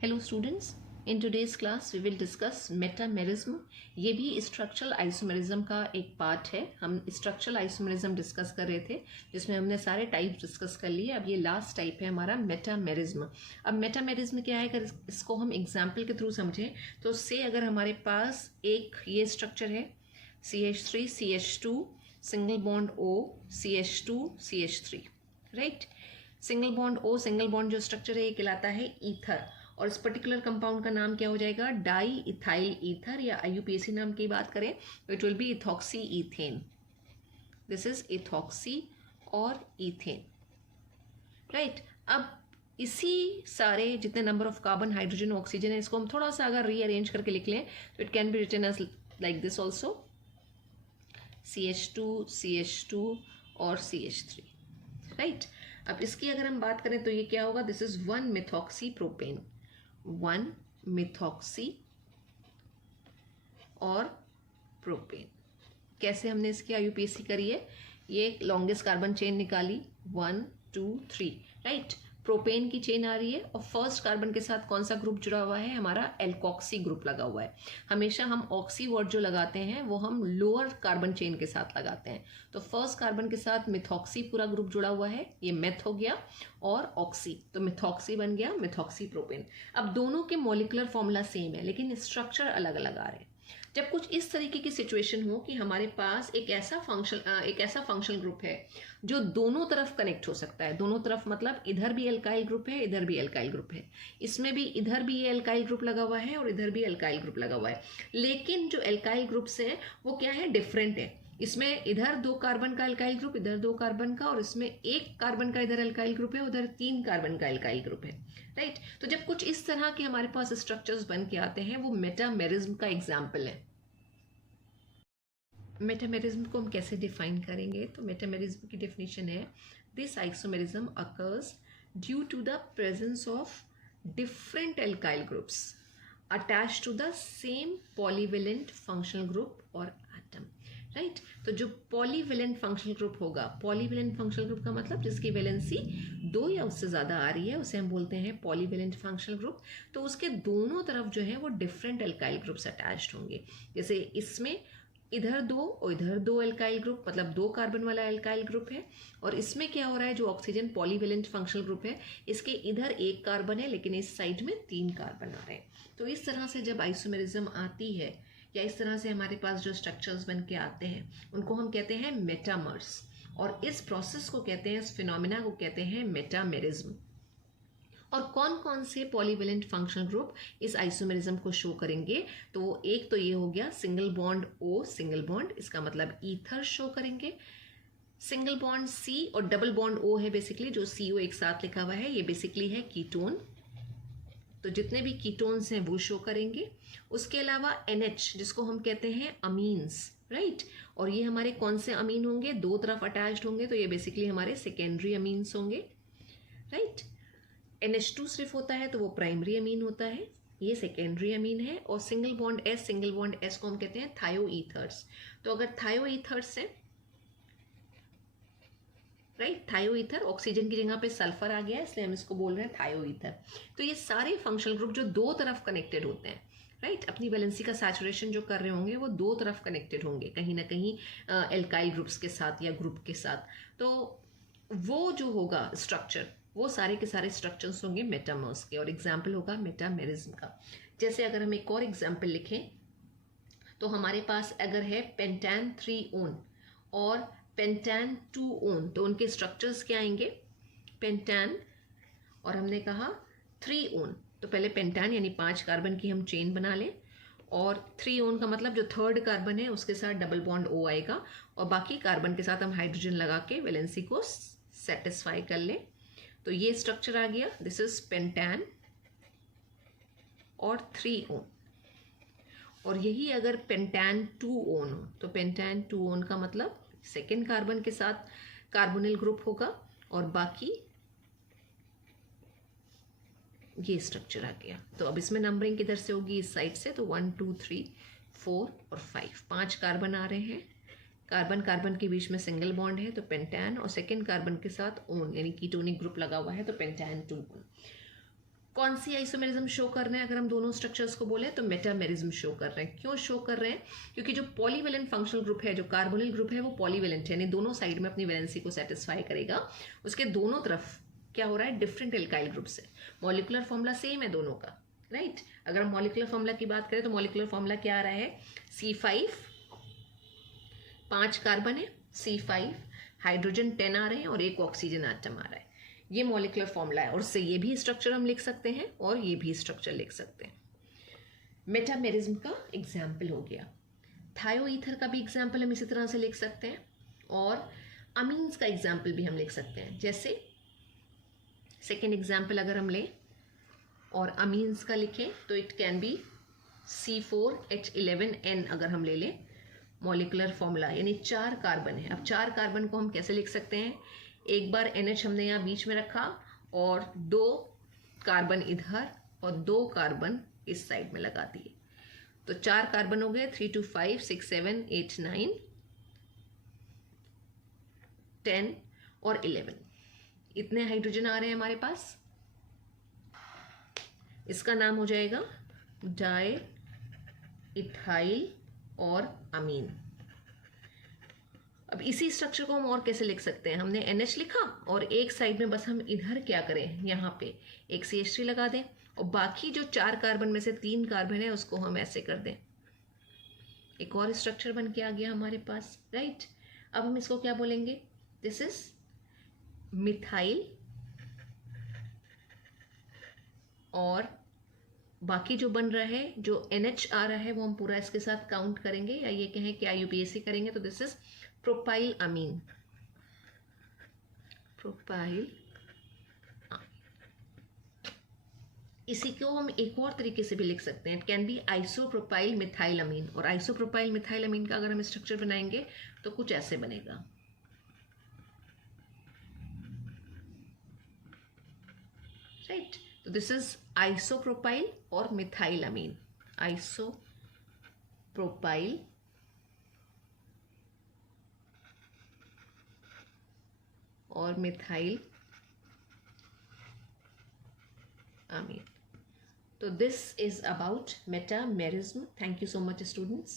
Hello students, in today's class we will discuss metamerism. ये भी structural isomerism का एक पार्ट है. हम स्ट्रक्चरल आइसोमेरिज्म डिस्कस कर रहे थे जिसमें हमने सारे टाइप डिस्कस कर लिए. अब ये लास्ट टाइप है हमारा मेटामेरिज्म. अब मेटामेरिज्म क्या है, अगर इसको हम एग्जाम्पल के थ्रू समझें तो से अगर हमारे पास एक ये स्ट्रक्चर है CH3 CH2 single bond O CH2 CH3, right. Single bond O single bond जो स्ट्रक्चर है ये कहलाता है ईथर, और इस पर्टिकुलर कंपाउंड का नाम क्या हो जाएगा, डाई इथाइल ईथर, या IUPAC नाम की बात करें तो it will be ethoxy ethane. This is ethoxy और ईथेन, राइट. अब इसी सारे जितने number of carbon hydrogen oxygen है इसको हम थोड़ा सा अगर रीअरेंज करके लिख लें तो it can be written as like this also, CH2 CH2 और CH3, राइट. अब इसकी अगर हम बात करें तो ये क्या होगा, this is 1 methoxy propane, 1 methoxy और प्रोपेन. कैसे हमने इसकी IUPAC करी है, ये लॉन्गेस्ट कार्बन चेन निकाली 1 2 3, राइट. प्रोपेन की चेन आ रही है और फर्स्ट कार्बन के साथ कौन सा ग्रुप जुड़ा हुआ है, हमारा एल्कोक्सी ग्रुप लगा हुआ है. हमेशा हम ऑक्सी वर्ड जो लगाते हैं वो हम लोअर कार्बन चेन के साथ लगाते हैं. तो फर्स्ट कार्बन के साथ मिथॉक्सी पूरा ग्रुप जुड़ा हुआ है, ये मेथ हो गया और ऑक्सी, तो मिथॉक्सी बन गया मिथॉक्सी प्रोपेन. अब दोनों के मॉलिक्यूलर फॉर्मूला सेम है लेकिन स्ट्रक्चर अलग अलग आ रहे हैं. जब कुछ इस तरीके की सिचुएशन हो कि हमारे पास एक ऐसा फंक्शनल ग्रुप है जो दोनों तरफ कनेक्ट हो सकता है, दोनों तरफ मतलब इधर भी एल्काइल ग्रुप है इधर भी एल्काइल ग्रुप है, इसमें भी इधर भी ये एल्काइल ग्रुप लगा हुआ है और इधर भी एल्काइल ग्रुप लगा हुआ है, लेकिन जो एल्काइल ग्रुप्स हैं वो क्या है, डिफरेंट है. इसमें इधर 2 कार्बन का एल्काइल ग्रुप, इधर 2 कार्बन का, और इसमें 1 कार्बन का इधर एल्काइल ग्रुप है, उधर 3 कार्बन का एल्काइल ग्रुप है, राइट. तो जब कुछ इस तरह के हमारे पास स्ट्रक्चर्स बन के आते हैं वो मेटामेरिज्म का एग्जाम्पल है. मेटामेरिज्म को हम कैसे डिफाइन करेंगे, तो मेटामेरिज्म की डेफिनेशन है, this isomerism occurs due to the presence of different alkyl groups attached to the same polyvalent functional group और एटम, राइट. तो जो पॉलीवेलेंट फंक्शनल ग्रुप होगा, पॉलीवेलेंट फंक्शनल ग्रुप का मतलब जिसकी वैलेंसी 2 या उससे ज़्यादा आ रही है उसे हम बोलते हैं पॉलीवेलेंट फंक्शनल ग्रुप. तो उसके दोनों तरफ जो है वो डिफरेंट एल्काइल ग्रुप्स अटैच्ड होंगे. जैसे इसमें इधर 2 और इधर 2 एल्काइल ग्रुप, मतलब 2 कार्बन वाला एल्काइल ग्रुप है, और इसमें क्या हो रहा है, जो ऑक्सीजन पॉलीवेलेंट फंक्शनल ग्रुप है इसके इधर 1 कार्बन है लेकिन इस साइड में 3 कार्बन आ रहे हैं. तो इस तरह से जब आइसोमेरिज्म आती है या इस तरह से हमारे पास जो स्ट्रक्चर्स बन के आते हैं उनको हम कहते हैं मेटामर्स, और इस प्रोसेस को कहते हैं, इस फिनोमिना को कहते हैं मेटामेरिज्म. और कौन कौन से पॉलीवेलेंट फंक्शनल ग्रुप इस आइसोमेरिज्म को शो करेंगे, तो एक तो ये हो गया single bond O single bond, इसका मतलब ईथर शो करेंगे. सिंगल बॉन्ड C और डबल बॉन्ड O है बेसिकली, जो CO एक साथ लिखा हुआ है, ये बेसिकली है कीटोन, तो जितने भी कीटोन्स हैं वो शो करेंगे. उसके अलावा NH जिसको हम कहते हैं अमीन्स, राइट. और ये हमारे कौन से अमीन होंगे, 2 तरफ अटैच्ड होंगे, तो ये बेसिकली हमारे सेकेंडरी अमीन्स होंगे, राइट. NH2 सिर्फ होता है तो वो प्राइमरी अमीन होता है, ये सेकेंडरी अमीन है. और सिंगल बॉन्ड S को हम कहते हैं थायोईथर्स. तो अगर थायोईथर्स है, राइट, थायोईथर, ऑक्सीजन की जगह पे सल्फर आ गया है इसलिए हम इसको बोल रहे हैं थायोईथर. तो ये सारे फंक्शनल ग्रुप जो 2 तरफ कनेक्टेड होते हैं, राइट, अपनी वैलेंसी का सैचुरेशन जो कर रहे होंगे वो 2 तरफ कनेक्टेड होंगे कहीं ना कहीं एल्काइल ग्रुप्स के साथ या ग्रुप के साथ. तो वो जो होगा स्ट्रक्चर, वो सारे के सारे स्ट्रक्चर्स होंगे मेटामर्स के, और एग्जाम्पल होगा मेटामेरिज्म का. जैसे अगर हम एक और एग्जाम्पल लिखें तो हमारे पास अगर है पेंटान 3 ओन और पेंटान 2 ओन, तो उनके स्ट्रक्चर्स क्या आएंगे, पेंटान और हमने कहा 3 ओन, तो पहले पेंटान यानी 5 कार्बन की हम चेन बना लें, और 3 ओन का मतलब जो 3rd कार्बन है उसके साथ डबल बॉन्ड O आएगा, और बाकी कार्बन के साथ हम हाइड्रोजन लगा के वैलेंसी को सेटिस्फाई कर लें. तो ये स्ट्रक्चर आ गया, दिस इज पेंटान और 3 ओन. और यही अगर पेंटान 2 ओन हो तो पेंटान 2 ओन का मतलब 2nd कार्बन के साथ कार्बोनिल ग्रुप होगा, और बाकी ये स्ट्रक्चर आ गया. तो अब इसमें नंबरिंग किधर से होगी, इस साइड से, तो 1 2 3 4 और 5 कार्बन आ रहे हैं. कार्बन कार्बन के बीच में सिंगल बॉन्ड है तो पेंटान, और 2nd कार्बन के साथ ओन यानी कीटोनिक ग्रुप लगा हुआ है तो पेंटान 2 ओन. कौन सी आइसोमेरिज्म शो कर रहे हैं? अगर हम दोनों स्ट्रक्चर्स को बोले तो मेटामेरिज्म शो कर रहे हैं। क्यों शो कर रहे हैं? क्योंकि जो पॉलीवेलेंट फंक्शनल ग्रुप है, जो कार्बोनिल ग्रुप है, वो पॉलीवेलेंट है, यानी दोनों साइड में अपनी वैलेंसी को सेटिस्फाई करेगा। उसके दोनों तरफ क्या हो रहा है? डिफरेंट एल्काइल ग्रुप्स है। मॉलिकुलर फॉर्मूला सेम है दोनों का, राइट? अगर हम मॉलिकुलर फॉर्मूला की बात करें तो मॉलिकुलर फॉर्मूला क्या आ रहा है? C5, 5 कार्बन है, C5, हाइड्रोजन 10 आ रहे हैं और 1 ऑक्सीजन एटम आ रहा है। ये मॉलिकुलर फॉर्मूला है और उससे ये भी स्ट्रक्चर हम लिख सकते हैं और ये भी स्ट्रक्चर लिख सकते हैं। मेटामेरिज्म का एग्जाम्पल हो गया। थायोईथर का भी एग्जाम्पल हम इसी तरह से लिख सकते हैं और अमीन्स का एग्जाम्पल भी हम लिख सकते हैं। जैसे सेकेंड एग्जाम्पल अगर हम लें और अमीन्स का लिखें तो इट कैन बी C4H11N अगर हम ले लें मॉलिकुलर फॉर्मूला, यानी 4 कार्बन है। अब 4 कार्बन को हम कैसे लिख सकते हैं? एक बार NH हमने यहाँ बीच में रखा और 2 कार्बन इधर और 2 कार्बन इस साइड में लगा दिए, तो 4 कार्बन हो गए। 3 2 5 6 7 8 9 10 और 11, इतने हाइड्रोजन आ रहे हैं हमारे पास। इसका नाम हो जाएगा डाई इथाइल और अमीन। अब इसी स्ट्रक्चर को हम और कैसे लिख सकते हैं? हमने NH लिखा और एक साइड में बस हम इधर क्या करें, यहाँ पे एक CH3 लगा दें और बाकी जो 4 कार्बन में से 3 कार्बन है उसको हम ऐसे कर दें, एक और स्ट्रक्चर बन के आ गया हमारे पास, राइट? अब हम इसको क्या बोलेंगे? दिस इज मिथाइल और बाकी जो बन रहा है, जो NH आ रहा है, वो हम पूरा इसके साथ काउंट करेंगे या ये कहें कि IUPAC करेंगे, तो this is propyl amine. Propyl, इसी को हम एक और तरीके से भी लिख सकते हैं। It can be isopropyl methyl amine, और आइसोप्रोपाइल मिथाइल अमीन का अगर हम स्ट्रक्चर बनाएंगे तो कुछ ऐसे बनेगा, राइट? तो दिस इज आइसोप्रोपाइल और मिथाइल अमीन। आइसोप्रोपाइल और methyl amine. So this is about metamerism. Thank you so much, students.